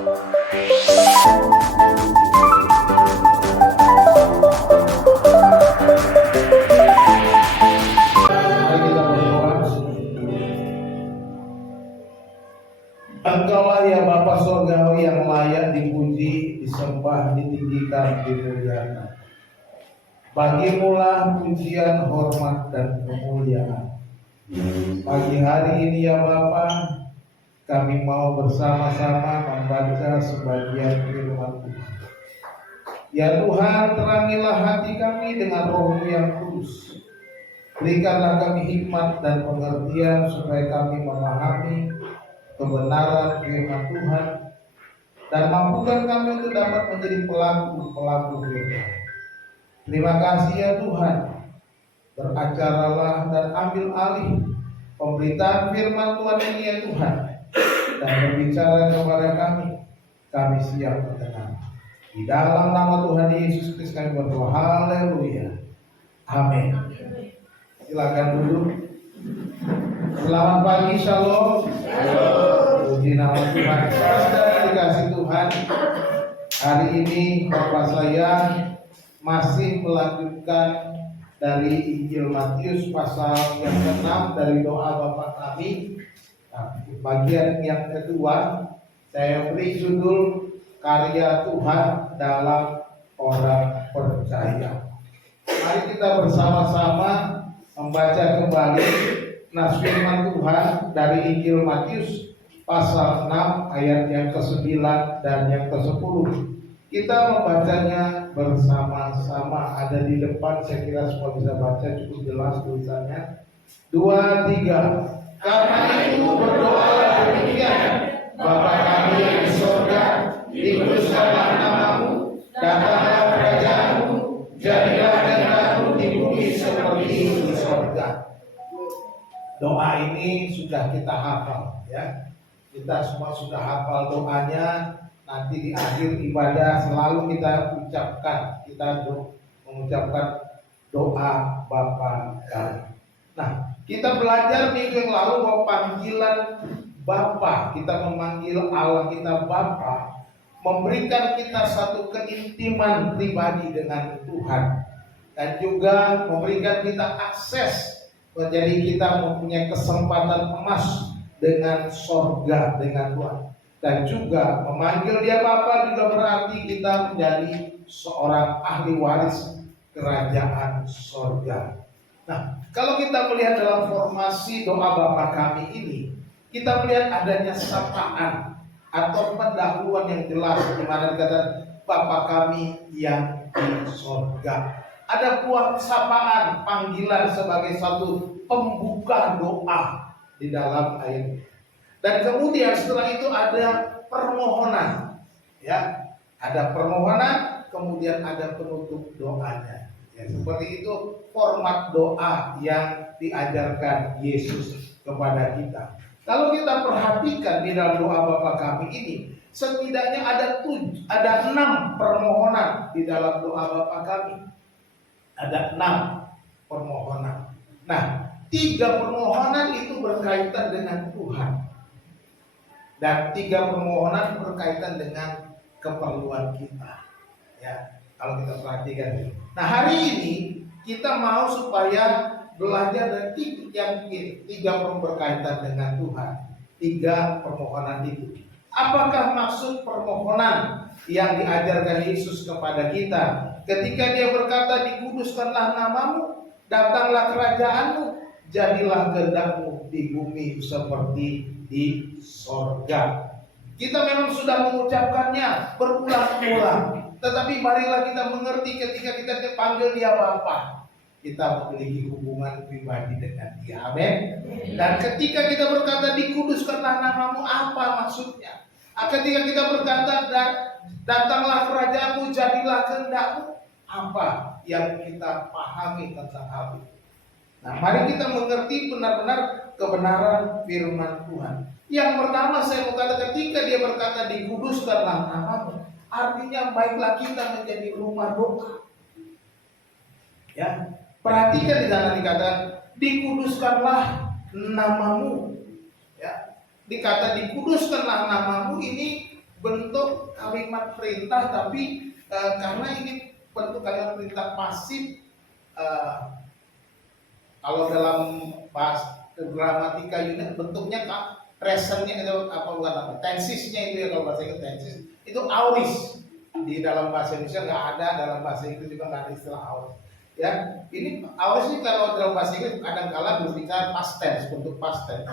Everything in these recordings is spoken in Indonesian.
Engkaulah ya Bapa Surgawi yang layak dipuji, disembah, ditinggikan, dimuliakan. Bagimulah pujian, hormat, dan kemuliaan. Pagi hari ini ya Bapa, kami mau bersama-sama membaca sebagian firman Tuhan. Ya Tuhan, terangilah hati kami dengan Roh-Mu yang kudus. Berikanlah kami hikmat dan pengertian supaya kami memahami kebenaran firman Tuhan, dan mampukan kami untuk dapat menjadi pelaku-pelaku firman. Terima kasih ya Tuhan. Beracaralah dan ambil alih pemberitaan firman Tuhan ini ya Tuhan, dan berbicara kepada kami. Kami siap mendengar. Di dalam nama Tuhan Yesus Kristus kami berdoa. Haleluya. Amin. Silakan duduk. Selamat pagi, shalom. Puji nama Tuhan. Saudara dikasih Tuhan, hari ini Bapak saya masih melanjutkan dari Injil Matius pasal yang ke-6 dari doa Bapa kami. Nah, bagian yang kedua saya beri judul Karya Tuhan dalam Orang Percaya. Mari kita bersama-sama membaca kembali nas firman Tuhan dari Injil Matius pasal 6 ayat yang ke-9 dan yang ke-10. Kita membacanya bersama-sama. Ada di depan, saya kira semua bisa baca, cukup jelas tulisannya. 2, 3. Karena itu berdoalah demikian: Bapa kami yang di surga, dikuduskanlah namamu, datanglah kerajaanmu, jadilah kehendakmu di bumi seperti di surga. Doa ini sudah kita hafal ya. Kita semua sudah hafal doanya. Nanti di akhir ibadah selalu kita ucapkan, mengucapkan doa Bapa kami. Nah, kita belajar minggu yang lalu bahwa panggilan Bapa, kita memanggil Allah kita Bapa, memberikan kita satu keintiman pribadi dengan Tuhan, dan juga memberikan kita akses menjadi kita mempunyai kesempatan emas dengan sorga, dengan Tuhan. Dan juga memanggil dia Bapa juga berarti kita menjadi seorang ahli waris kerajaan sorga. Nah, kalau kita melihat dalam formasi doa Bapa kami ini, kita melihat adanya sapaan atau pendahuluan yang jelas, di mana dikatakan Bapa kami yang di sorga. Ada buah sapaan, panggilan sebagai satu pembuka doa di dalam ayat ini. Dan kemudian setelah itu ada permohonan, ya, ada permohonan, kemudian ada penutup doanya. Ya, seperti itu format doa yang diajarkan Yesus kepada kita. Kalau kita perhatikan di dalam doa Bapa kami ini, setidaknya ada 6 permohonan di dalam doa Bapa kami. Ada 6 permohonan. Nah, 3 permohonan itu berkaitan dengan Tuhan. Dan 3 permohonan berkaitan dengan keperluan kita. Ya, kalau kita perhatikan. Nah, hari ini kita mau supaya belajar dari yang 3 berkaitan dengan Tuhan. 3 permohonan itu. Apakah maksud permohonan yang diajarkan Yesus kepada kita? Ketika dia berkata, dikuduskanlah namamu, datanglah kerajaanmu, jadilah kehendakmu di bumi seperti di sorga. Kita memang sudah mengucapkannya berulang-ulang, tetapi marilah kita mengerti ketika kita dipanggil dia Bapa, kita memiliki hubungan pribadi dengan dia. Amin. Dan ketika kita berkata dikuduskanlah namamu, apa maksudnya? Ketika kita berkata datanglah kerajaanmu, jadilah kehendakmu, apa yang kita pahami tentang hal itu? Nah, mari kita mengerti benar-benar kebenaran firman Tuhan. Yang pertama saya mau kata, ketika dia berkata dikuduskanlah namamu, artinya baiklah kita menjadi rumah doa. Ya, perhatikan di sana dikatakan dikuduskanlah namamu. Ya, dikata dikuduskanlah namamu ini bentuk kalimat perintah, tapi karena ini bentuk kalimat perintah pasif, kalau dalam bahasa gramatika Yunani bentuknya presentnya itu apa, bukan apa, tensisnya itu ya, kalau bahasa Inggris tensis itu auris. Di dalam bahasa Indonesia nggak ada, dalam bahasa Inggris juga nggak ada istilah auris. Ya, ini auris ini kalau dalam bahasa Inggris kadang-kala berbicara past tense, bentuk past tense,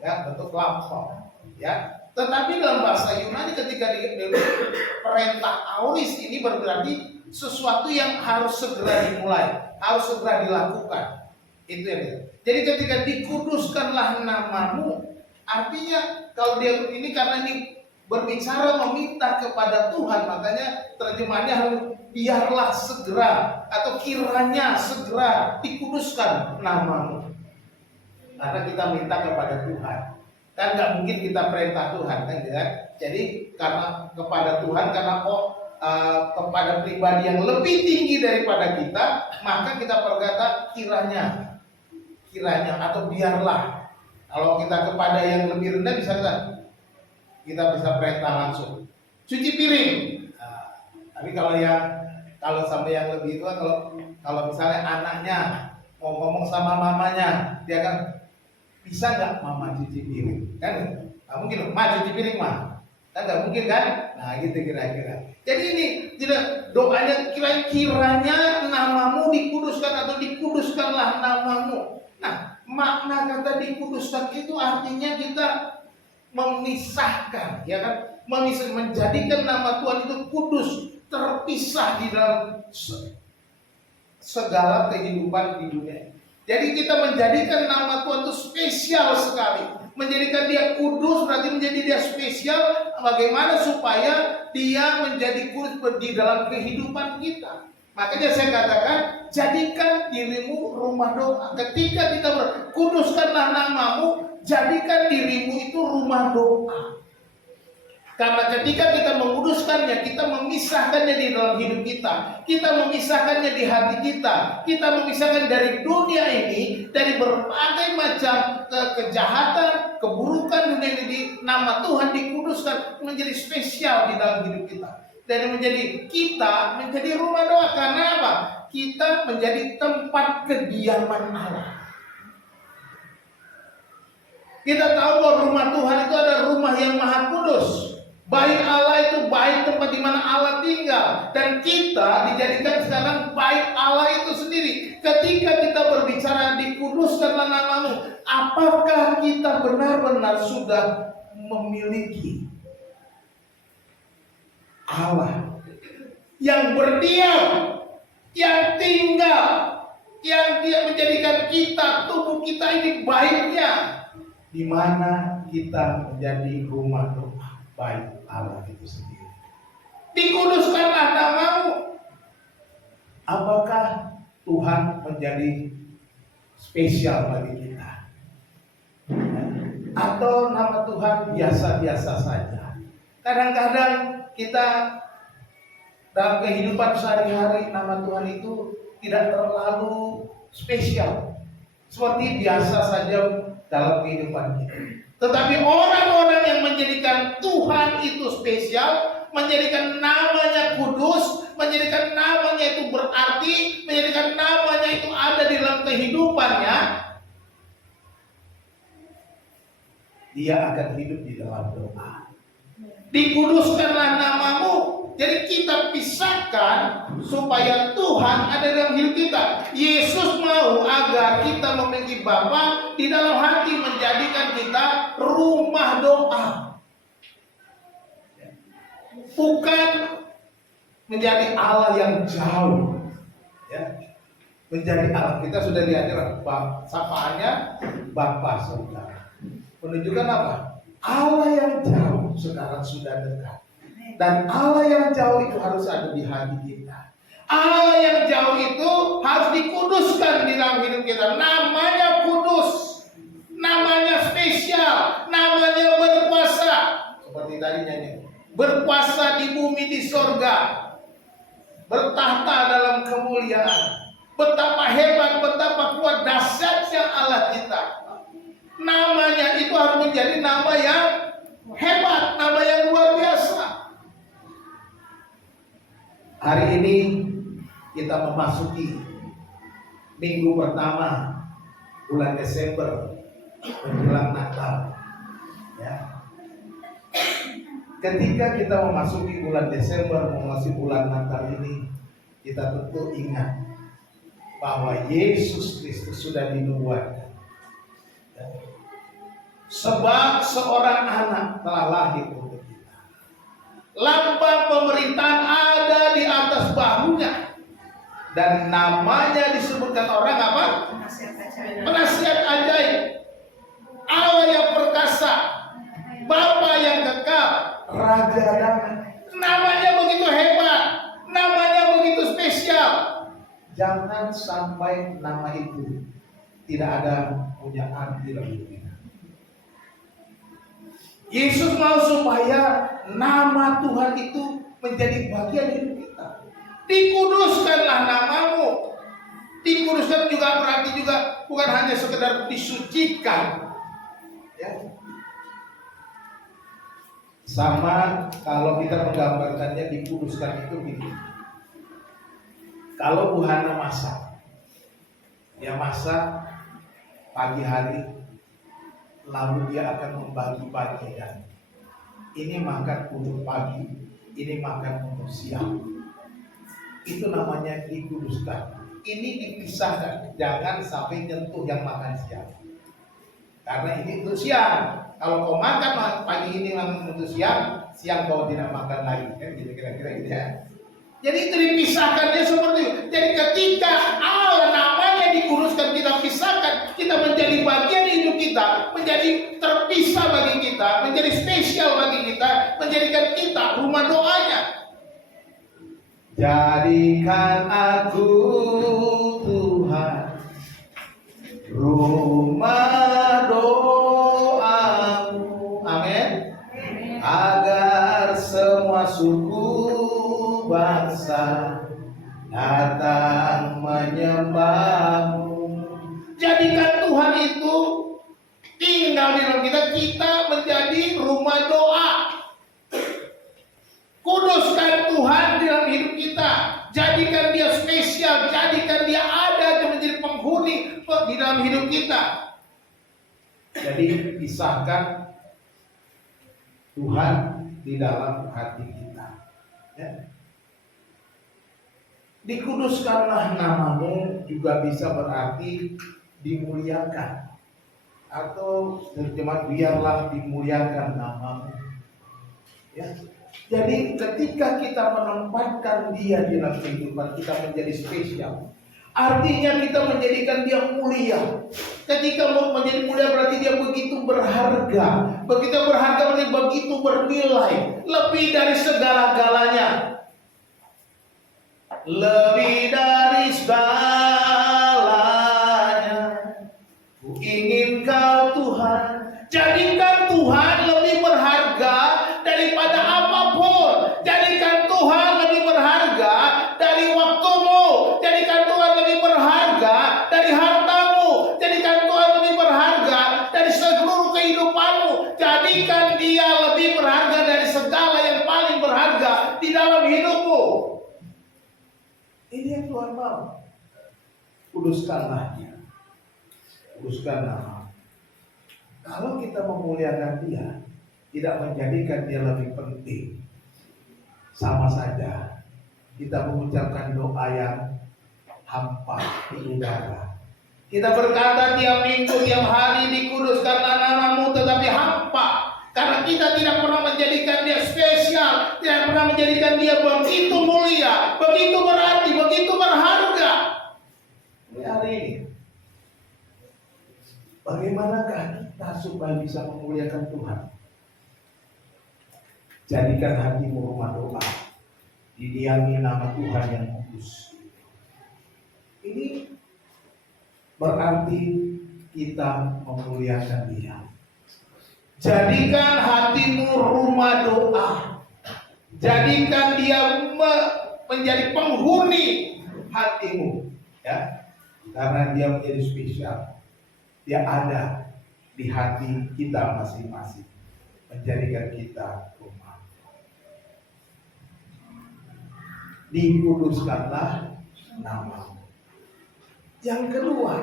ya, bentuk lampau, ya. Tetapi dalam bahasa Yunani ketika perintah auris ini berarti sesuatu yang harus segera dimulai, harus segera dilakukan. Itu yang dia. Jadi ketika dikuduskanlah namamu, artinya kalau dia ini karena ini berbicara meminta kepada Tuhan, makanya terjemahannya harus biarlah segera atau kiranya segera dikuduskan namamu. Karena kita minta kepada Tuhan, kan nggak mungkin kita perintah Tuhan, kan ya. Jadi karena kepada Tuhan, karena kepada pribadi yang lebih tinggi daripada kita, maka kita berkata kiranya atau biarlah. Kalau kita kepada yang lebih rendah kita bisa perintah langsung cuci piring. Nah, tapi kalau sampai yang lebih tua, kalau misalnya anaknya mau ngomong sama mamanya, dia kan bisa nggak mama cuci piring, kan nggak mungkin, ma cuci piring mah, kan nggak mungkin kan. Nah gitu kira-kira. Jadi ini tidak doanya kiranya namamu dikuduskan atau dikuduskanlah namamu. Nah, makna kata dikuduskan itu artinya kita memisahkan, ya kan? Menjadikan nama Tuhan itu kudus, terpisah di dalam segala kehidupan di dunia. Jadi kita menjadikan nama Tuhan itu spesial sekali. Menjadikan dia kudus berarti menjadi dia spesial. Bagaimana supaya dia menjadi kudus di dalam kehidupan kita? Makanya saya katakan, jadikan dirimu rumah doa. Ketika kita kuduskanlah namamu, jadikan dirimu itu rumah doa. Karena ketika kita menguduskannya, kita memisahkannya di dalam hidup kita. Kita memisahkannya di hati kita. Kita memisahkan dari dunia ini, dari berbagai macam kejahatan, keburukan dunia ini. Nama Tuhan dikuduskan menjadi spesial di dalam hidup kita. Dan kita menjadi rumah doa. Karena apa? Kita menjadi tempat kediaman Allah. Kita tahu bahwa rumah Tuhan itu adalah rumah yang maha kudus. Bait Allah itu bait tempat di mana Allah tinggal. Dan kita dijadikan sekarang bait Allah itu sendiri. Ketika kita berbicara dikuduskanlah namamu, apakah kita benar-benar sudah memiliki Allah yang berdiam, yang tinggal, yang dia menjadikan kita, tubuh kita ini baitnya, di mana kita menjadi rumah doa bait Allah itu sendiri. Dikuduskanlah namamu. Apakah Tuhan menjadi spesial bagi kita? Atau nama Tuhan biasa-biasa saja? Kadang-kadang kita dalam kehidupan sehari-hari nama Tuhan itu tidak terlalu spesial, seperti biasa saja dalam kehidupan kita. Tetapi orang-orang yang menjadikan Tuhan itu spesial, menjadikan namanya kudus, menjadikan namanya itu berarti, menjadikan namanya itu ada di dalam kehidupannya, dia akan hidup di dalam doa. Dikuduskanlah namamu. Jadi kita pisahkan supaya Tuhan ada dalam hidup kita. Yesus mau agar kita memiliki Bapa di dalam hati, menjadikan kita rumah doa. Bukan menjadi Allah yang jauh. Ya. Menjadi Allah. Kita sudah diajar sapaannya Bapa Saudara. Menunjukkan apa? Allah yang jauh sekarang sudah dekat. Dan Allah yang jauh itu harus ada di hati kita. Allah yang jauh itu harus dikuduskan di dalam hidup kita. Namanya kudus, namanya spesial, namanya berkuasa. Seperti tadi nyanyi, berkuasa di bumi di sorga, bertahta dalam kemuliaan. Betapa hebat, betapa kuat, dahsyatnya Allah kita. Namanya itu harus menjadi nama yang hebat, nama yang luar biasa. Hari ini kita memasuki minggu pertama bulan Desember menjelang Natal. Ya. Ketika kita memasuki bulan Desember, memasuki bulan Natal ini, kita tentu ingat bahwa Yesus Kristus sudah dinubuatkan. Ya. Sebab seorang anak telah lahir untuk kita. Lambang pemerintahan ada di atas bahunya. Dan namanya disebutkan orang apa? Penasihat ajaib. Allah yang perkasa. Bapa yang kekal. Raja damai. Namanya begitu hebat. Namanya begitu spesial. Jangan sampai nama itu tidak ada punya arti dalam hidup kita. Yesus mau supaya nama Tuhan itu menjadi bagian hidup kita. Dikuduskanlah namamu. Dikuduskan juga berarti juga bukan hanya sekedar disucikan. Ya. Sama kalau kita menggambarkannya dikuduskan itu gini. Kalau Bu Hana masak, dia masak pagi hari, lalu dia akan membagi-bagikan. Ini makan untuk pagi, ini makan untuk siang. Itu namanya dikuduskan. Ini dipisahkan, jangan sampai nyentuh yang makan siang. Karena ini untuk siang. Kalau kau makan pagi ini untuk siang, siang kau tidak makan lagi. Kan gitu kira-kira gitu ya. Jadi itu dipisahkannya seperti itu. Jadi ketika Allah namanya dikuduskan, kita pisahkan, kita menjadi bagian hidup kita, menjadi terpisah bagi kita, menjadi spesial bagi kita, menjadikan kita rumah doanya. Jadikan aku Tuhan rumah doamu, amin. Agar semua suku bangsa datang menyembahmu. Jadikan Tuhan itu tinggal di dalam kita, kita menjadi rumah doa. Kuduskan Tuhan di dalam hidup kita. Jadikan dia spesial, jadikan dia ada dan menjadi penghuni di dalam hidup kita. Jadi pisahkan Tuhan di dalam hati kita. Ya. Dikuduskanlah namamu juga bisa berarti dimuliakan. Atau terjemah biarlah dimuliakan namamu. Ya. Jadi ketika kita menempatkan dia di dalam kehidupan kita menjadi spesial. Artinya kita menjadikan dia mulia. Ketika menjadi mulia berarti dia begitu berharga. Begitu berharga berarti begitu bernilai. Lebih dari segala-galanya. Lebih dari segalanya. Ku ingin kau Tuhan. Jadikan Tuhan lebih berharga daripada apapun. Jadikan Tuhan lebih berharga dari waktumu. Jadikan Tuhan lebih berharga dari hartamu. Jadikan Tuhan lebih berharga dari seluruh kehidupanmu. Jadikan dia lebih berharga dari segala yang paling berharga di dalam hidupmu. Ini yang Tuhan mau. Kuduskanlah dia. Kuduskanlah. Kalau kita memuliakan dia, tidak menjadikan dia lebih penting, sama saja kita mengucapkan doa yang hampa di udara. Kita berkata tiap minggu, tiap hari dikuduskanlah namamu, tetapi hampa. Karena kita tidak pernah menjadikan dia spesial, tidak pernah menjadikan dia begitu mulia, begitu berarti, begitu berharga. Hari ini, bagaimanakah kita supaya bisa memuliakan Tuhan? Jadikan hatimu rumah doa. Didiami nama Tuhan yang kudus. Ini berarti kita memuliakan Dia. Jadikan hatimu rumah doa. Jadikan dia menjadi penghuni hatimu, ya, karena dia menjadi spesial. Dia ada di hati kita masing-masing, menjadikan kita rumah. dikuduskanlah namamu. Yang kedua,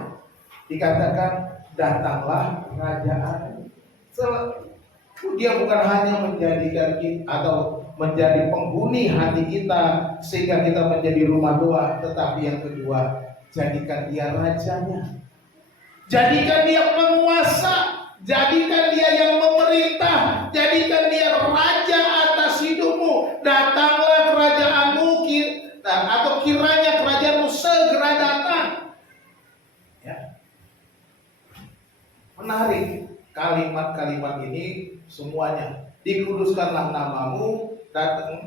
dikatakan datanglah kerajaan. Dia bukan hanya menjadikan kita atau menjadi penghuni hati kita sehingga kita menjadi rumah doa, tetapi yang kedua, jadikan dia rajanya. Jadikan dia penguasa, jadikan dia yang memerintah, jadikan dia raja atas hidupmu. Datanglah kerajaanmu, atau kiranya kerajaanmu segera datang. Ya. Menarik kalimat-kalimat ini semuanya. Dikuduskanlah namamu,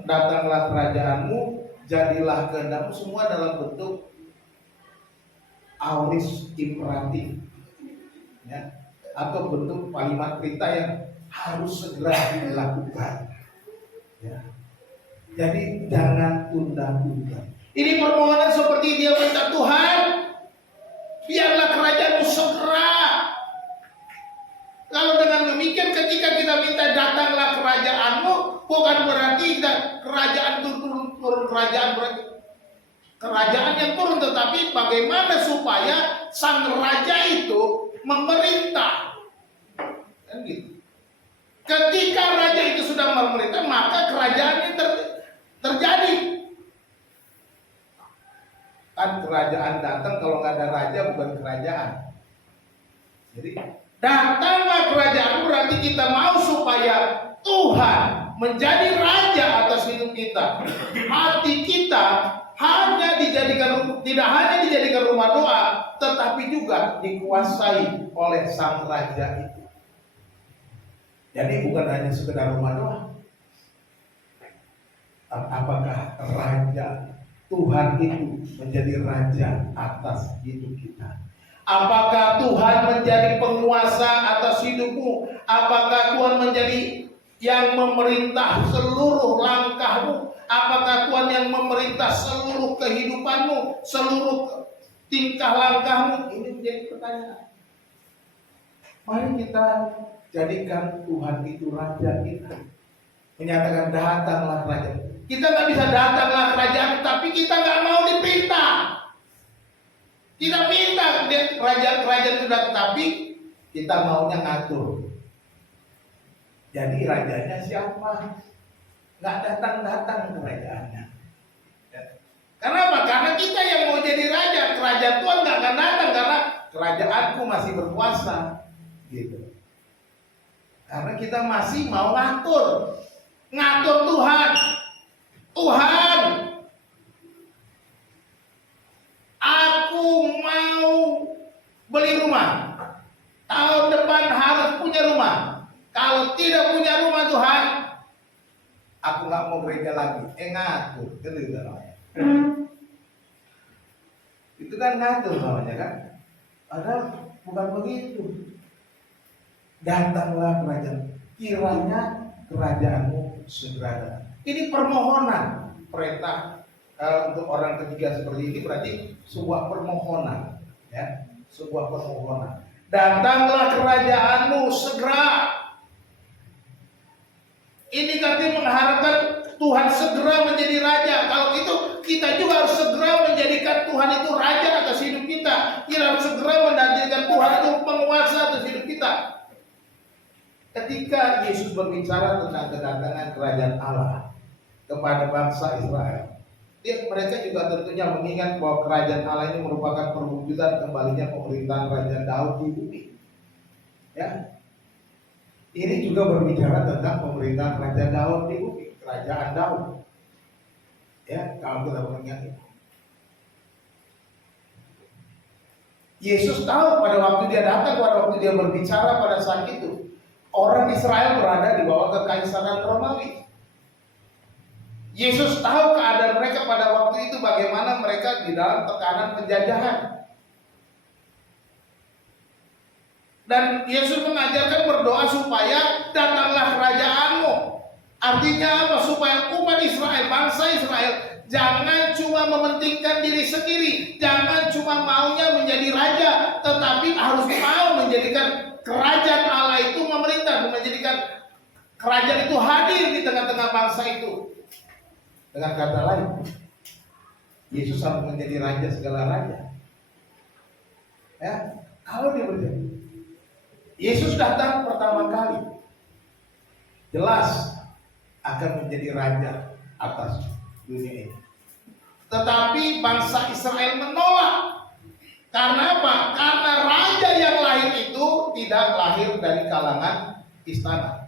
datanglah kerajaanmu, jadilah kehendakmu, semua dalam bentuk aorist imperatif, ya, atau bentuk kalimat perintah yang harus segera dilakukan. Ya. Jadi jangan tunda-tunda. Ini permohonan seperti dia minta, Tuhan, biarlah kerajaanmu segera. Kalau dengan demikian ketika kita minta datanglah kerajaanmu, bukan berarti kerajaan turun kerajaan berarti kerajaan yang turun, tetapi bagaimana supaya sang raja itu memerintah. Kan gitu. Ketika raja itu sudah memerintah, maka kerajaan ini terjadi. Kan kerajaan datang, kalau nggak ada raja bukan kerajaan. Jadi datanglah kerajaan berarti kita mau supaya Tuhan menjadi raja atas hidup kita. Hati kita tidak hanya dijadikan rumah doa, tetapi juga dikuasai oleh sang raja itu. Jadi bukan hanya sekedar rumah doa. Apakah raja Tuhan itu menjadi raja atas hidup kita? Apakah Tuhan menjadi penguasa atas hidupmu? Apakah Tuhan menjadi yang memerintah seluruh langkahmu? Apakah Tuhan yang memerintah seluruh kehidupanmu, seluruh tingkah langkahmu? Ini menjadi pertanyaan. Mari kita jadikan Tuhan itu raja kita. Menyatakan datanglah kerajaan. Kita nggak bisa datanglah kerajaan, tapi kita nggak mau diperintah. Kita minta kerajaan sudah, tapi kita maunya ngatur. Jadi rajanya siapa? Nggak datang kerajaannya. Karena apa? Karena kita yang mau jadi raja, kerajaan Tuhan nggak akan datang karena kerajaanku masih berkuasa, gitu. Karena kita masih mau ngatur Tuhan. Tuhan, aku mau beli rumah. Tahun depan harus punya rumah. Kalau tidak punya rumah Tuhan, aku nggak mau gereja lagi. Ngatur, gitu namanya. Itu kan ngatur namanya kan. Padahal bukan begitu. Datanglah kerajaan. Kiranya kerajaanmu segera datang. Ini permohonan, perintah untuk orang ketiga seperti ini berarti sebuah permohonan, ya, sebuah permohonan. Datanglah kerajaanmu segera. Ini artinya mengharapkan Tuhan segera menjadi raja. Kalau itu kita juga harus segera menjadikan Tuhan itu raja atas hidup kita. Kita harus segera menjadikan Tuhan itu penguasa atas hidup kita. Ketika Yesus berbicara tentang kedatangan kerajaan Allah kepada bangsa Israel, mereka juga tentunya mengingat bahwa kerajaan Allah ini merupakan perwujudan kembalinya pemerintahan Raja Daud di bumi. Ya, ini juga berbicara tentang pemerintahan Raja Daud di bumi, kerajaan Daud. Ya, kalau kita mengingat itu, Yesus tahu pada waktu dia datang, pada waktu dia berbicara pada saat itu, orang Israel berada di bawah kekaisaran Romawi. Yesus tahu keadaan mereka pada waktu itu, bagaimana mereka di dalam tekanan penjajahan. Dan Yesus mengajarkan berdoa supaya datanglah kerajaanmu. Artinya apa? Supaya umat Israel, bangsa Israel, jangan cuma mementingkan diri sendiri, jangan cuma maunya menjadi raja, tetapi harus mau menjadikan kerajaan Allah itu memerintah, menjadikan kerajaan itu hadir di tengah-tengah bangsa itu. Dengan kata lain, Yesus harus menjadi raja segala raja. Ya, kalau dia berjaya. Yesus datang pertama kali, jelas akan menjadi raja atas dunia ini. Tetapi bangsa Israel menolak. Karena apa? Karena raja yang lahir itu tidak lahir dari kalangan istana.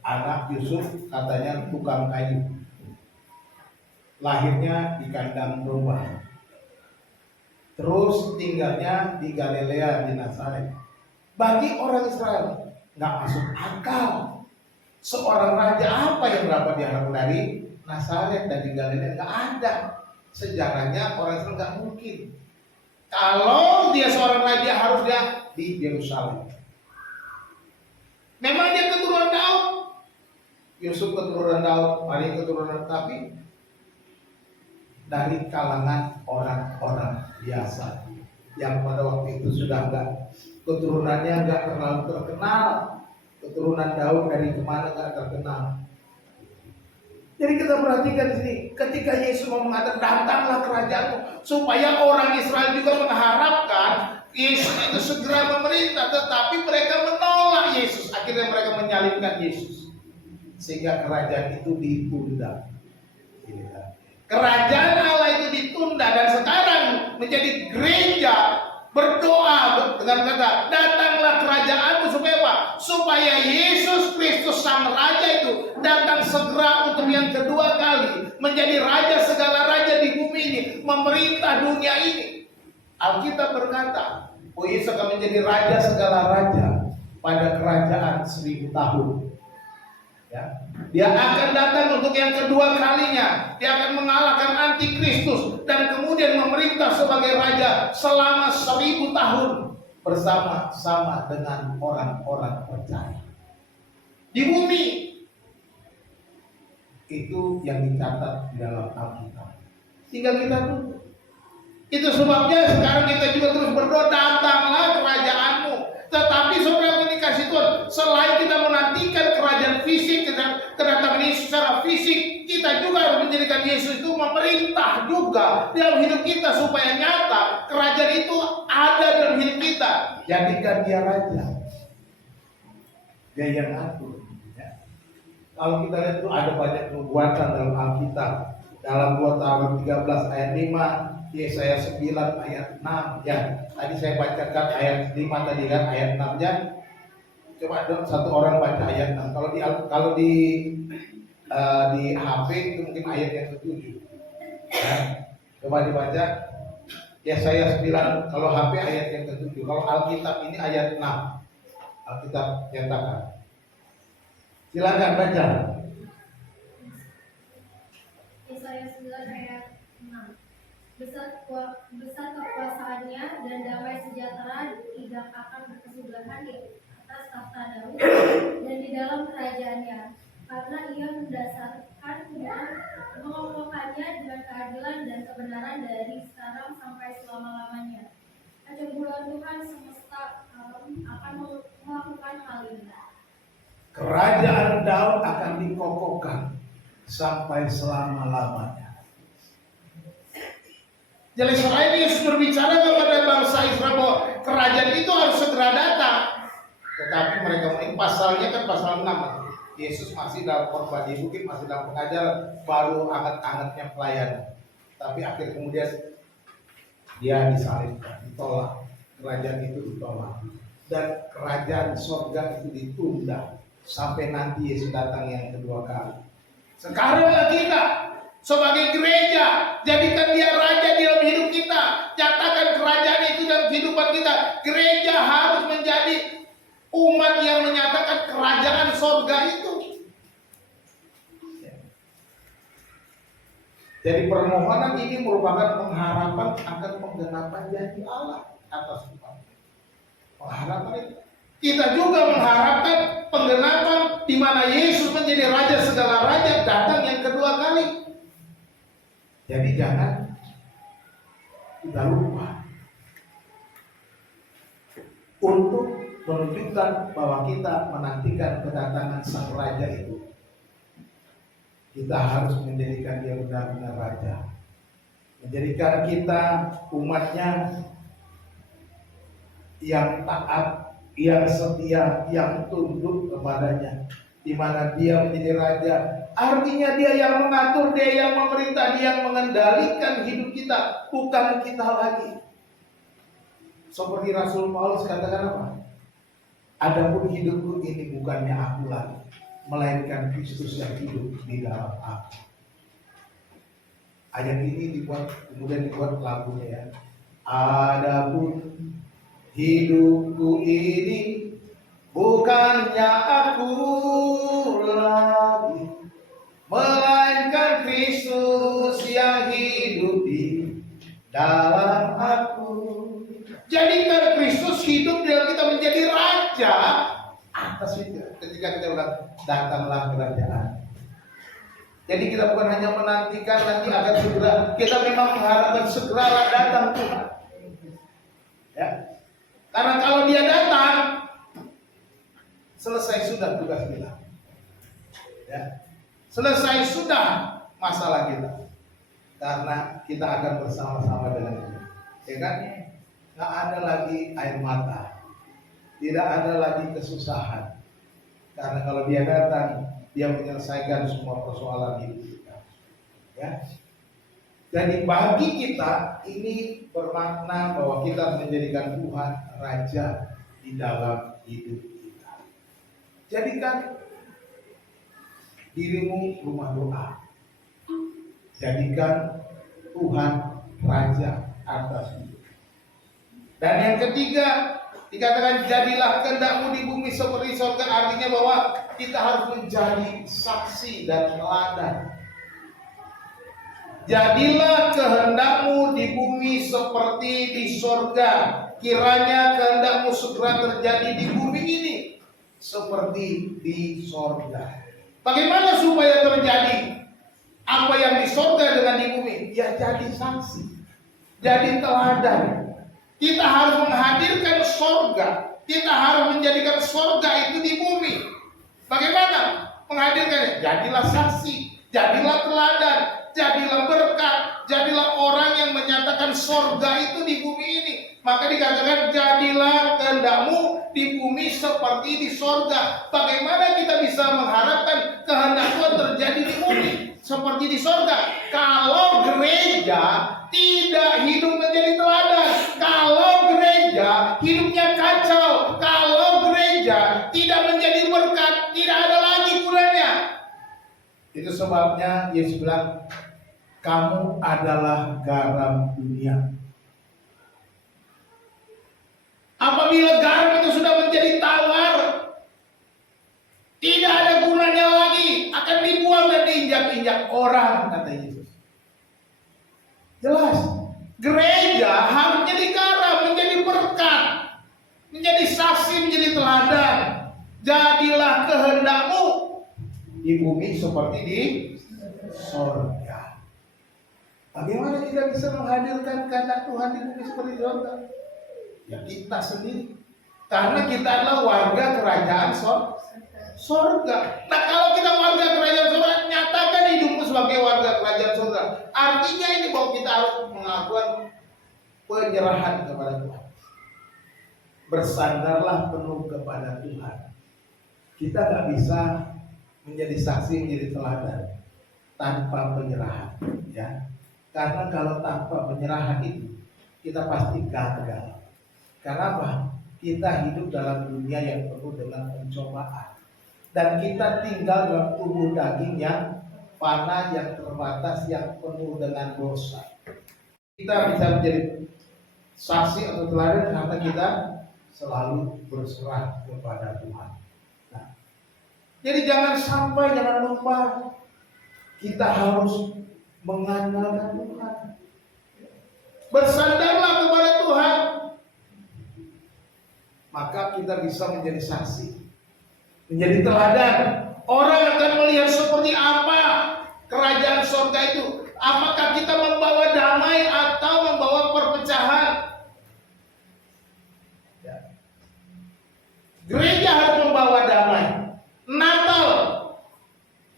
Anak Yusuf katanya tukang kayu. Lahirnya di kandang domba. Terus tinggalnya di Galilea, di Nazaret. Bagi orang Israel nggak masuk akal. Seorang raja apa yang dapat diharapkan dari Nazaret dan di Galilea? Nggak ada. Sejarahnya orang Israel nggak mungkin. Kalau dia seorang raja harus dia di Yerusalem. Memang dia keturunan Daud. Yusuf keturunan Daud, Maria keturunan, tapi dari kalangan orang-orang biasa yang pada waktu itu sudah keturunannya nggak terlalu terkenal. Keturunan Daud dari kemana nggak terkenal. Jadi kita perhatikan di sini, ketika Yesus mau mengatakan datanglah kerajaanmu, supaya orang Israel juga mengharapkan Yesus itu segera memerintah, tetapi mereka menolak Yesus. Akhirnya mereka menyalibkan Yesus, sehingga kerajaan itu ditunda. Kerajaan Allah itu ditunda dan sekarang menjadi gereja berdoa dengan kata datanglah kerajaanmu supaya apa? Supaya Yesus Kristus sang raja itu datang segera untuk yang kedua kali menjadi raja segala raja di bumi ini, memerintah dunia ini. Alkitab berkata, Yesus akan menjadi raja segala raja pada kerajaan 1000 tahun. Ya. Dia akan datang untuk yang kedua kalinya. Dia akan mengalahkan antikristus dan kemudian memerintah sebagai raja selama 1000 tahun bersama-sama dengan orang-orang percaya di bumi. Itu yang dicatat di dalam Alkitab. Tinggal kita tunggu. Itu sebabnya sekarang kita juga terus berdoa, datanglah kerajaanmu. Tetapi saudara yang dikasih Tuhan, selain kita menantikan kerajaan fisik, kedatangan Yesus secara fisik, kita juga harus menjadikan Yesus itu memerintah juga dalam hidup kita supaya nyata kerajaan itu ada dalam hidup kita. Jadikan dia raja, dia yang atur. Ya. Kalau kita lihat itu ada banyak nubuatan dalam Alkitab. Dalam 2 Tawarikh 13 ayat 5, Yesaya 9 ayat 6 ya. Tadi saya bacakan ayat 5 tadi kan, ayat 6 ya. Coba dong satu orang baca ayat 6. Kalau di HP itu mungkin ayat yang ke-7. Ya. Coba dibaca Yesaya 9, kalau HP ayat yang ke-7. Kalau Alkitab ini ayat 6. Alkitab cetakan. Silakan baca. Yesaya 9 ayat 6. Besar kekuasaannya dan damai sejahtera tidak akan berkesudahan di atas takhta Daud dan di dalam kerajaannya, karena ia mengokohkannya dengan keadilan dan kebenaran dari sekarang sampai selama-lamanya. Kecemburuan Tuhan semesta alam akan melakukan hal ini. Kerajaan Daud akan dikokohkan sampai selama-lamanya. Jadi selain Yesus berbicara kepada bangsa Israel bahwa kerajaan itu harus segera datang, tetapi mereka ini pasalnya kan pasal 6. Yesus masih dalam khotbah di bukit, masih dalam pengajaran, baru anget-angetnya pelayanan. Tapi akhir kemudian dia disalibkan, ditolak. Kerajaan itu ditolak. Dan kerajaan sorga itu ditunda sampai nanti Yesus datang yang kedua kali. Sekarang kita sebagai gereja, jadikan dia raja di dalam hidup kita. Nyatakan kerajaan itu dalam kehidupan kita. Gereja harus menjadi umat yang menyatakan kerajaan sorga itu. Jadi permohonan ini merupakan pengharapan akan penggenapan janji Allah atas umat. Pengharapan itu. Kita juga mengharapkan penggenapan di mana Yesus menjadi raja segala raja datang yang kedua kali. Jadi jangan kita lupa untuk menunjukkan bahwa kita menantikan kedatangan sang raja itu. Kita harus menjadikan dia benar-benar raja. menjadikan kita umatnya yang taat, yang setia, yang tunduk kepadanya, di mana dia menjadi raja. Artinya dia yang mengatur, dia yang memerintah, dia yang mengendalikan hidup kita, bukan kita lagi. Seperti Rasul Paulus katakan apa? Adapun hidupku ini bukannya aku lagi, melainkan Kristus yang hidup di dalam aku. Ayat ini kemudian dibuat lagunya ya. Adapun hidupku ini bukannya aku lagi, melainkan Kristus yang hidup di dalam aku. Jadikan Kristus hidup dalam kita menjadi raja atas itu. Ketika kita udah datanglah kerajaan. Jadi kita bukan hanya menantikan nanti akan segera, kita memang mengharapkan segera datang Tuhan. Ya. Karena kalau dia datang, selesai sudah tugas kita. Ya. Selesai sudah masalah kita. Karena kita akan bersama-sama dengan dia. Ya kan? Nggak ada lagi air mata, tidak ada lagi kesusahan, karena kalau dia datang, dia menyelesaikan semua persoalan hidup kita. Ya, jadi bagi kita ini bermakna bahwa kita menjadikan Tuhan raja di dalam hidup kita. Jadikan dirimu rumah doa, jadikan Tuhan raja atas hidup. Dan yang ketiga, dikatakan jadilah kehendakmu di bumi seperti surga, artinya bahwa kita harus menjadi saksi dan teladan. Jadilah kehendakmu di bumi seperti di surga. Kiranya kehendakmu segera terjadi di bumi ini seperti di surga. Bagaimana supaya terjadi apa yang di surga dengan di bumi? Ya jadi saksi, jadi teladan. Kita harus menghadirkan surga. Kita harus menjadikan surga itu di bumi. Bagaimana menghadirkannya? Jadilah saksi, jadilah teladan, jadilah berkat, jadilah orang yang menyatakan surga itu di bumi ini. Maka dikatakan jadilah kehendakmu di bumi seperti di surga. Bagaimana kita bisa mengharapkan kehendak Tuhan terjadi di bumi seperti di surga kalau gereja tidak hidup menjadi teladan, kalau gereja hidupnya kacau, kalau gereja tidak menjadi berkat, tidak ada lagi gunanya. Itu sebabnya Yesus bilang, kamu adalah garam dunia. Apabila garam itu sudah menjadi tawar, tidak ada gunanya lagi, akan dibuang dan diinjak-injak orang, kata Yesus. Jelas, gereja harus menjadi garam, menjadi berkat, menjadi saksi, menjadi teladan. Jadilah kehendakmu di bumi seperti di surga. Bagaimana kita bisa menghadirkan kehendak Tuhan di bumi seperti di surga? Ya kita sendiri, karena kita adalah warga kerajaan surga. Nah kalau kita warga kerajaan surga, nyatakan hidupmu sebagai warga kerajaan surga. Artinya ini bahwa kita harus mengakukan penyerahan kepada Tuhan. Bersandarlah penuh kepada Tuhan. Kita gak bisa menjadi saksi, menjadi teladan tanpa penyerahan, ya. Karena kalau tanpa penyerahan itu kita pasti gagal. Karena apa? Kita hidup dalam dunia yang penuh dengan pencobaan. Dan kita tinggal dalam tubuh daging yang fana, yang terbatas, yang penuh dengan dosa. Kita bisa menjadi saksi atau teladan karena kita selalu berserah kepada Tuhan. Nah, jadi jangan sampai, jangan lupa kita harus mengandalkan Tuhan. Bersandarlah kepada Tuhan. Maka kita bisa menjadi saksi, menjadi teladan. Orang akan melihat seperti apa kerajaan surga itu. Apakah kita membawa damai atau membawa perpecahan? Ya. Gereja harus membawa damai. Natal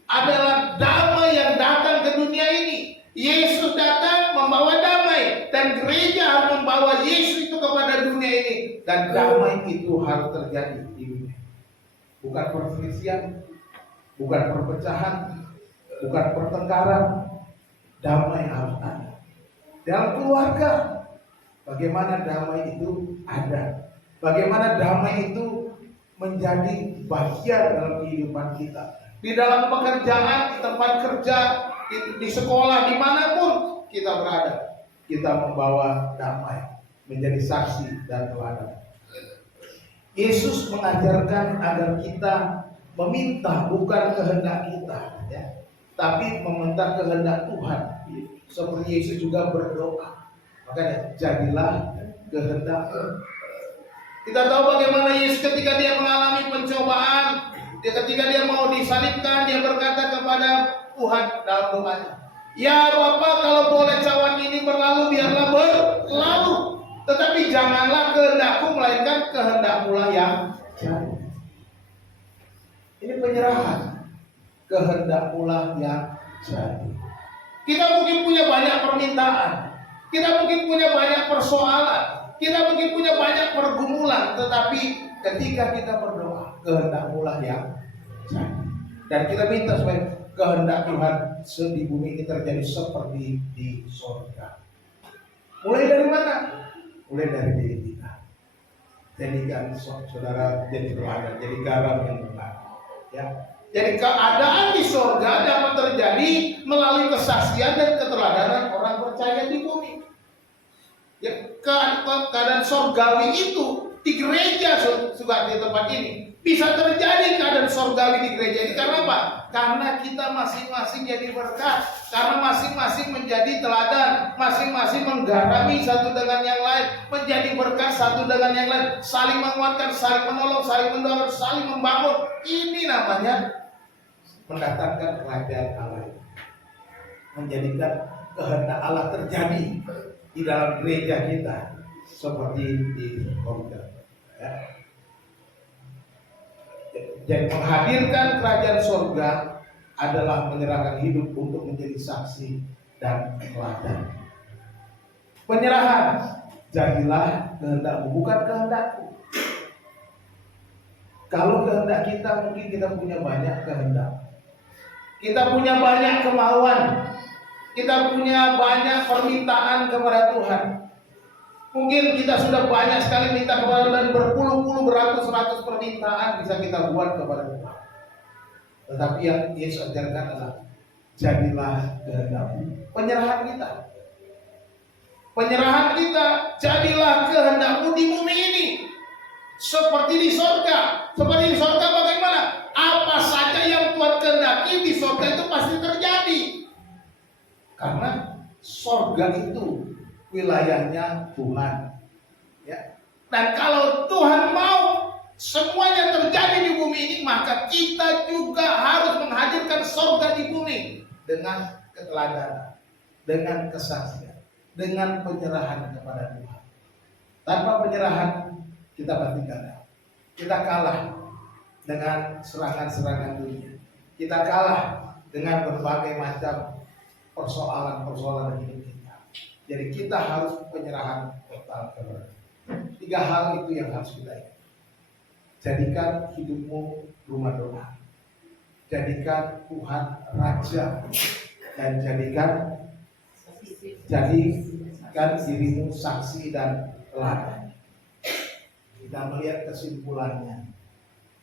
adalah damai yang datang ke dunia ini. Yesus datang membawa dan gereja harus membawa Yesus itu kepada dunia ini, dan damai itu harus terjadi di dunia. Bukan perselisihan, bukan perpecahan, bukan pertengkaran. Damai harus ada. Dalam keluarga, bagaimana damai itu ada? Bagaimana damai itu menjadi bagian dalam kehidupan kita? Di dalam pekerjaan, di tempat kerja, di sekolah, dimanapun kita berada, kita membawa damai, menjadi saksi dan teladan. Yesus mengajarkan agar kita meminta bukan kehendak kita, ya, tapi meminta kehendak Tuhan. Seperti Yesus juga berdoa, makanya jadilah kehendak-Mu. Kita tahu bagaimana Yesus ketika dia mengalami pencobaan, ketika dia mau disalibkan, dia berkata kepada Tuhan dalam doanya, "Ya Bapa, kalau boleh cawan ini berlalu, biarlah berlalu. Tetapi janganlah kehendak-Ku, melainkan kehendak-Mu lah yang jadi." Ini penyerahan. Kehendak-Mu lah yang jadi. Kita mungkin punya banyak permintaan, kita mungkin punya banyak persoalan, kita mungkin punya banyak pergumulan, tetapi ketika kita berdoa, kehendak-Mu lah yang jadi. Dan kita minta supaya kehendak Tuhan di bumi ini terjadi seperti di surga. Mulai dari mana? Mulai dari diri kita. Jadikan saudara jadi teladan, jadi garam yang benar. Ya. Jadi keadaan di surga dapat terjadi melalui kesaksian dan keteladanan orang percaya di bumi. Ya, keadaan surgawi itu di gereja juga di tempat ini bisa terjadi keadaan surgawi di gereja ini. Karena apa? Karena kita masing-masing jadi berkat, karena masing-masing menjadi teladan, masing-masing menggarami satu dengan yang lain, menjadi berkat satu dengan yang lain, saling menguatkan, saling menolong, saling mendoakan, saling membangun. Ini namanya mendatangkan kerajaan Allah, menjadikan kehendak Allah terjadi di dalam gereja kita seperti di surga. Ya. Jadi menghadirkan kerajaan surga adalah menyerahkan hidup untuk menjadi saksi dan teladan. Penyerahan, jadilah kehendak-Mu, bukan kehendak-Ku. Kalau kehendak kita, mungkin kita punya banyak kehendak. Kita punya banyak kemauan, kita punya banyak permintaan kepada Tuhan. Mungkin kita sudah banyak sekali minta kepada Tuhan, berpuluh-puluh, beratus-ratus permintaan bisa kita buat kepada Tuhan. Tetapi yang Yesus ajarkan adalah jadilah kehendak-Mu. Penyerahan kita, jadilah kehendak-Mu di bumi ini seperti di surga. Seperti di surga bagaimana? Apa saja yang Tuhan kehendaki di surga itu pasti terjadi. Karena surga itu wilayahnya Tuhan. Ya. Dan kalau Tuhan mau semuanya terjadi di bumi ini, maka kita juga harus menghadirkan surga di bumi dengan keteladanan, dengan kesaksian, dengan penyerahan kepada Tuhan. Tanpa penyerahan kita pasti gagal. Kita kalah dengan serangan-serangan dunia. Kita kalah dengan berbagai macam persoalan-persoalan hidup kita. Jadi kita harus penyerahan total kepada Tuhan. 3 hal itu yang harus kita ingat. Jadikan hidupmu rumah doa. Jadikan Tuhan Raja. Dan jadikan dirimu saksi dan teladan. Kita melihat kesimpulannya.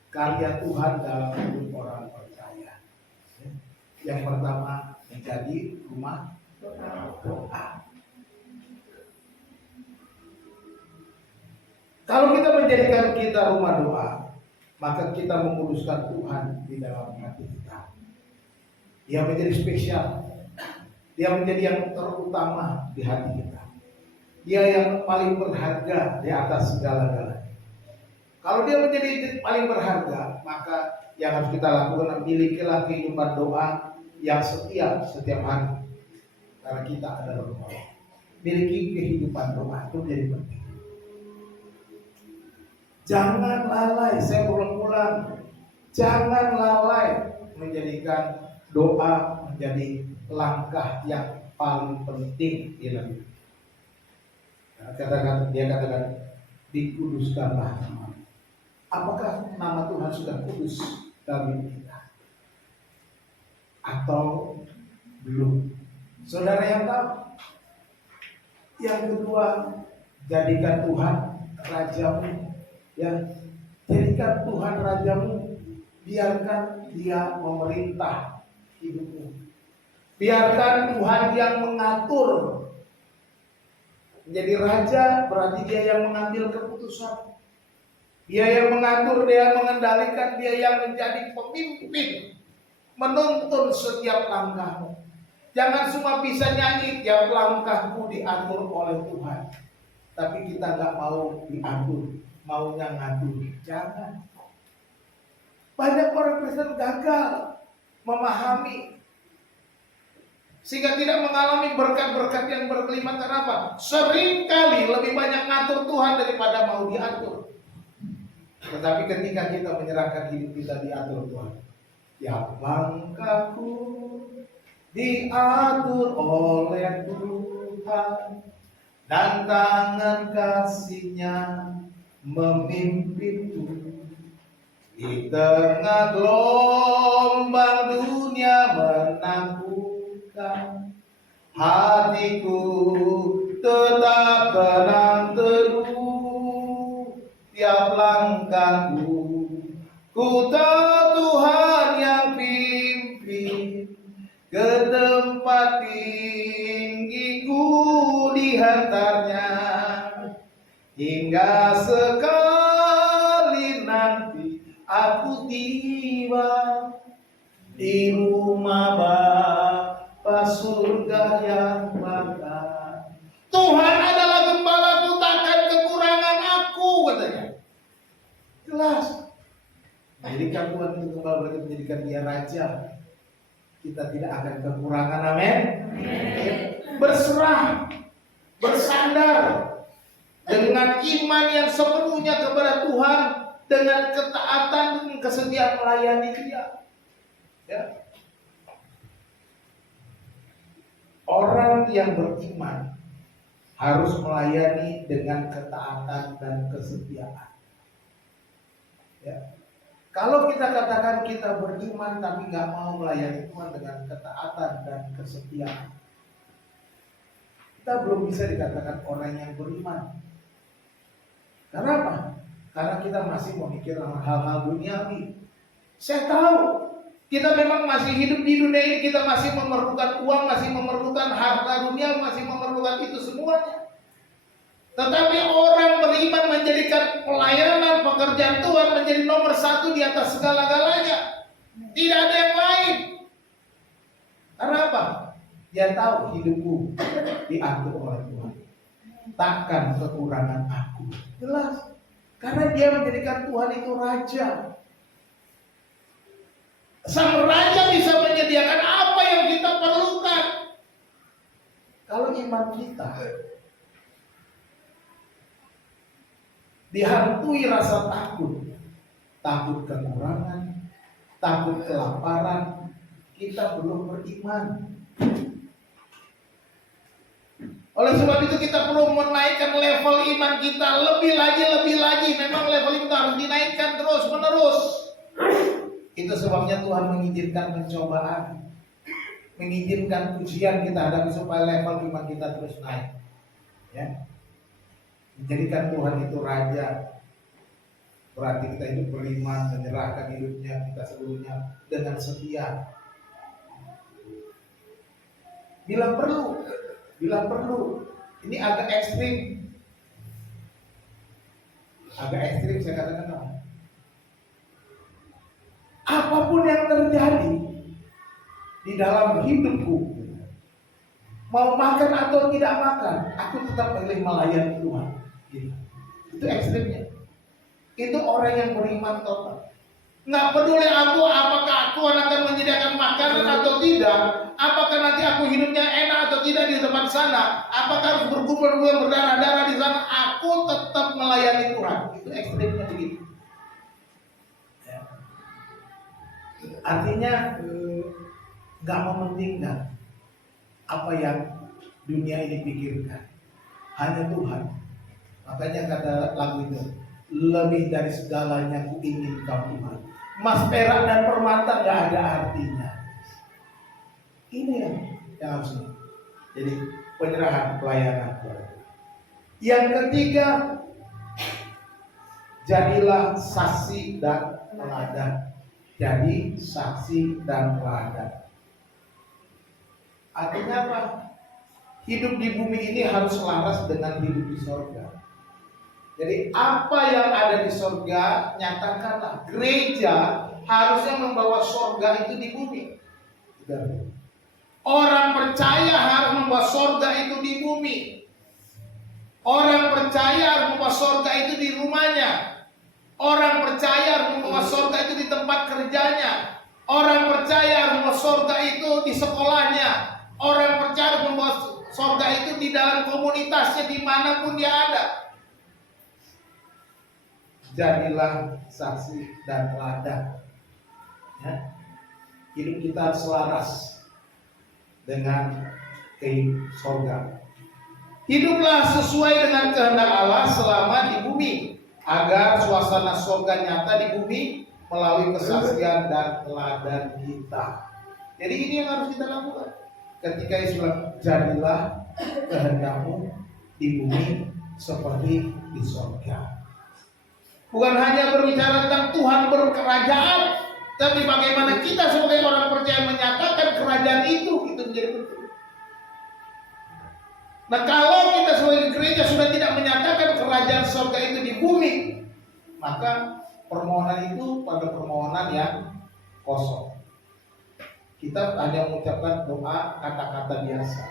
Karya Tuhan dalam hidup orang percaya. Yang pertama, menjadi rumah doa. Kalau kita menjadikan kita rumah doa, maka kita menguduskan Tuhan di dalam hati kita. Dia menjadi spesial. Dia menjadi yang terutama di hati kita. Dia yang paling berharga di atas segala-galanya. Kalau dia menjadi paling berharga, maka yang harus kita lakukan adalah milikilah kehidupan doa yang setiap hari. Karena kita adalah rumah doa. Miliki kehidupan doa itu menjadi penting. Jangan lalai, saya ulang-ulang. Jangan lalai menjadikan doa menjadi langkah yang paling penting di dalam hidup. Dia katakan, dikuduskanlah nama. Apakah nama Tuhan sudah kudus dalam hidup kita? Atau belum? Saudara yang tahu. Yang kedua, jadikan Tuhan rajamu. Ya, jadikan Tuhan rajamu. Biarkan Dia memerintah hidupmu. Biarkan Tuhan yang mengatur. Menjadi raja berarti Dia yang mengambil keputusan. Dia yang mengatur, Dia yang mengendalikan, Dia yang menjadi pemimpin, menuntun setiap langkahmu. Jangan cuma bisa nyanyi, tiap langkahmu diatur oleh Tuhan. Tapi kita nggak mau diatur, maunya ngatur. Jangan. Banyak orang Kristen gagal memahami, sehingga tidak mengalami berkat-berkat yang berkelimat. Kenapa? Seringkali lebih banyak ngatur Tuhan daripada mau diatur. Tetapi ketika kita menyerahkan hidup kita diatur Tuhan, tiap langkahku diatur oleh Tuhan, dan tangan kasih-Nya memimpinku. Di tengah gelombang dunia menakutkan, hatiku tetap tenang teduh. Tiap langkahku, ku tahu Tuhan yang pimpin. Ke tempat tinggiku dihantarnya, hingga sekali nanti aku tiba di rumah Bapa surga yang bakal. Tuhan adalah gembalaku, takkan kekurangan aku, katanya. Jelas. Menjadikan Tuhan itu gembala berarti menjadikan Dia raja. Kita tidak akan kekurangan, amin. Berserah, bersandar dengan iman yang sepenuhnya kepada Tuhan, dengan ketaatan dan kesetiaan melayani Dia. Ya. Orang yang beriman harus melayani dengan ketaatan dan kesetiaan. Ya. Kalau kita katakan kita beriman tapi nggak mau melayani Tuhan dengan ketaatan dan kesetiaan, kita belum bisa dikatakan orang yang beriman. Karena apa? Karena kita masih memikir hal-hal duniawi. Saya tahu kita memang masih hidup di dunia ini, kita masih memerlukan uang, masih memerlukan harta dunia, masih memerlukan itu semuanya. Tetapi orang beriman menjadikan pelayanan pekerjaan Tuhan menjadi nomor satu di atas segala-galanya. Tidak ada yang lain. Karena apa? Dia tahu hidupku diatur oleh Tuhan. Takkan kekurangan aku. Jelas. Karena dia menjadikan Tuhan itu raja. Sang raja bisa menyediakan apa yang kita perlukan. Kalau iman kita dihantui rasa takut, takut kekurangan, takut kelaparan, kita belum beriman. Oleh sebab itu kita perlu menaikkan level iman kita lebih lagi. Memang level itu harus dinaikkan terus menerus. Itu sebabnya Tuhan mengizinkan pencobaan, mengizinkan ujian kita hadapi supaya level iman kita terus naik. Ya. Menjadikan Tuhan itu raja, berarti kita hidup beriman, menyerahkan hidupnya kita seluruhnya dengan setia. Bila perlu, ini agak ekstrim saya katakan. Apapun yang terjadi di dalam hidupku, mau makan atau tidak makan, aku tetap pilih melayani Tuhan. Gitu. Itu ekstrimnya. Itu orang yang beriman total. Nggak peduli apakah Tuhan akan menyediakan makanan atau tidak, apakah nanti aku hidupnya enak atau tidak di tempat sana, apakah harus bergumul-gumul berdarah-darah di sana, aku tetap melayani Tuhan. Itu ekstrimnya begitu. Ya. Artinya nggak mementingkan apa yang dunia ini pikirkan. hanya Tuhan. Makanya kata lagu itu, lebih dari segalanya ku ingin kau Tuhan. Emas, perak dan permata gak ada artinya. Ini yang harus. Jadi penyerahan pelayanan. Yang ketiga, jadilah saksi dan teladan. Jadi saksi dan teladan. Artinya apa? Hidup di bumi ini harus selaras dengan hidup di sorga. Jadi apa yang ada di sorga, nyatakanlah. Gereja harusnya membawa sorga itu di bumi. Orang percaya harus membawa sorga itu di bumi. Orang percaya harus membawa sorga itu di rumahnya. Orang percaya harus membawa sorga itu di tempat kerjanya. Orang percaya harus membawa sorga itu di sekolahnya. Orang percaya harus membawa sorga itu di dalam komunitasnya, dimanapun dia ada. Jadilah saksi dan teladan. Ya. Hidup kita selaras dengan sorga. Hiduplah sesuai dengan kehendak Allah selama di bumi, agar suasana sorga nyata di bumi melalui kesaksian dan teladan kita. Jadi ini yang harus kita lakukan. Ketika Yesus bilang, jadilah kehendakmu di bumi seperti di sorga. Bukan hanya berbicara tentang Tuhan berkerajaan, tapi bagaimana kita sebagai orang percaya menyatakan kerajaan itu menjadi penting. Nah, kalau kita sebagai gereja sudah tidak menyatakan kerajaan surga itu di bumi, maka permohonan itu pada permohonan yang kosong. Kita hanya mengucapkan doa kata-kata biasa.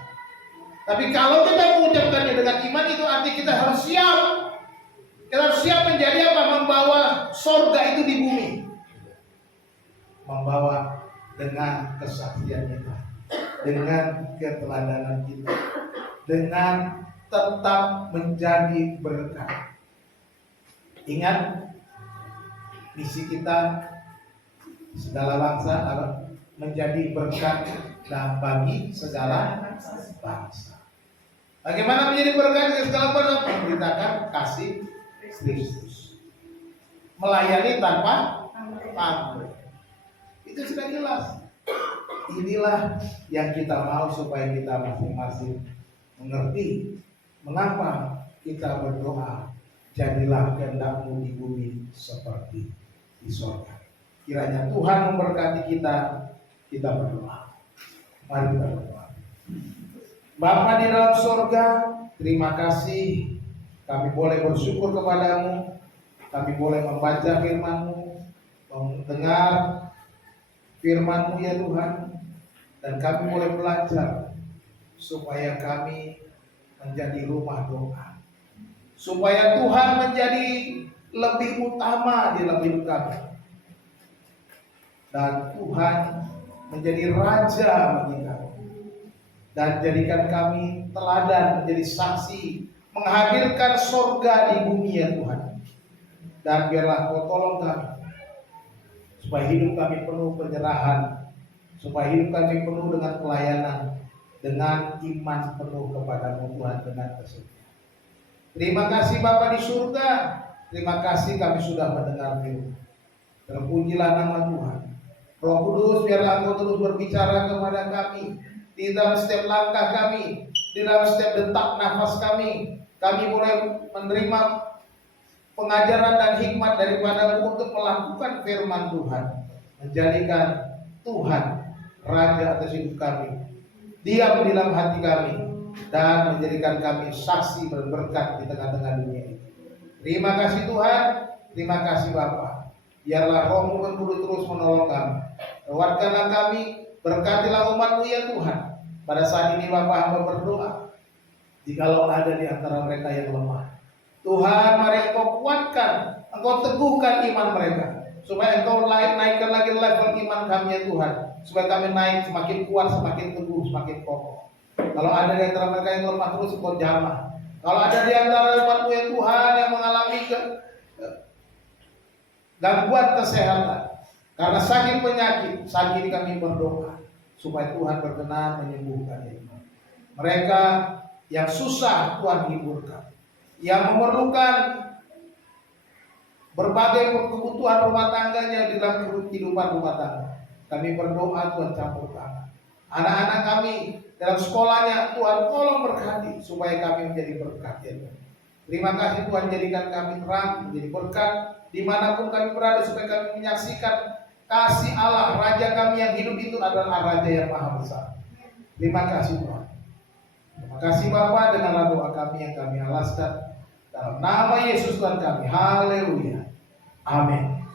Tapi kalau kita mengucapkannya dengan iman, itu artinya kita harus siap. Kita harus siap menjadi apa? Membawa surga itu di bumi. Membawa dengan kesaksian kita, dengan keteladanan kita, dengan tetap menjadi berkat. Ingat, misi kita segala bangsa menjadi berkat dan bagi segala bangsa. Bagaimana menjadi berkat bagi segala bangsa? Memberitakan kasih Kristus, melayani tanpa pamrih. Itu sudah jelas. Inilah yang kita mau supaya kita masing-masing mengerti mengapa kita berdoa, jadilah kehendakmu di bumi seperti di surga. Kiranya Tuhan memberkati kita berdoa. Mari kita berdoa. Bapa di dalam surga, terima kasih kami boleh bersyukur kepadamu, kami boleh membaca firman-Mu, mendengar firman-Mu ya Tuhan, dan kami boleh belajar supaya kami menjadi rumah doa, supaya Tuhan menjadi lebih utama di dalam hidup kami, dan Tuhan menjadi raja bagi kami, dan jadikan kami teladan, menjadi saksi, menghadirkan surga di bumi ya Tuhan. Dan biarlah Kau tolong kami supaya hidup kami penuh penyerahan, supaya hidup kami penuh dengan pelayanan, dengan iman penuh kepadamu Tuhan, dengan kesetiaan. Terima kasih Bapa di surga, terima kasih kami sudah mendengar firman. Terpujilah nama Tuhan. Roh Kudus, biarlah Engkau terus berbicara kepada kami di dalam setiap langkah kami, di dalam setiap detak nafas kami. Kami boleh menerima pengajaran dan hikmat daripada-Mu untuk melakukan firman Tuhan, menjadikan Tuhan Raja atas hidup kami, diam di dalam hati kami, dan menjadikan kami saksi berberkat di tengah-tengah dunia ini. Terima kasih Tuhan, terima kasih Bapa. Biarlah Roh-Mu yang kudus terus menolong kami. Kuatkanlah kami, berkatilah umat-Mu ya Tuhan. Pada saat ini Bapa hamba berdoa, jikalau ada di antara mereka yang lemah, Tuhan mari Engkau kuatkan, Engkau teguhkan iman mereka, supaya Engkau naikkan lagi level iman kami ya Tuhan, supaya kami naik semakin kuat, semakin teguh, semakin kokoh. Kalau ada di antara mereka yang lemah, terus Engkau jamah. Kalau ada di antara umat-Mu ya Tuhan yang mengalami gangguan kesehatan karena sakit penyakit, saat ini kami berdoa supaya Tuhan berkenan menyembuhkan mereka. yang susah Tuhan hiburkan, yang memerlukan berbagai kebutuhan rumah tangganya di dalam kehidupan rumah tangga. Kami berdoa Tuhan campur tangan. Anak-anak kami dalam sekolahnya Tuhan tolong berkati supaya kami menjadi berkat ya Tuhan. Terima kasih Tuhan, jadikan kami terang menjadi berkat dimanapun kami berada, supaya kami menyaksikan kasih Allah. Raja kami yang hidup itu adalah Raja yang maha besar. Terima kasih Tuhan. Terima kasih Bapa, dengarlah doa kami yang kami alaskan dalam nama Yesus Tuhan kami. Haleluya. Amin.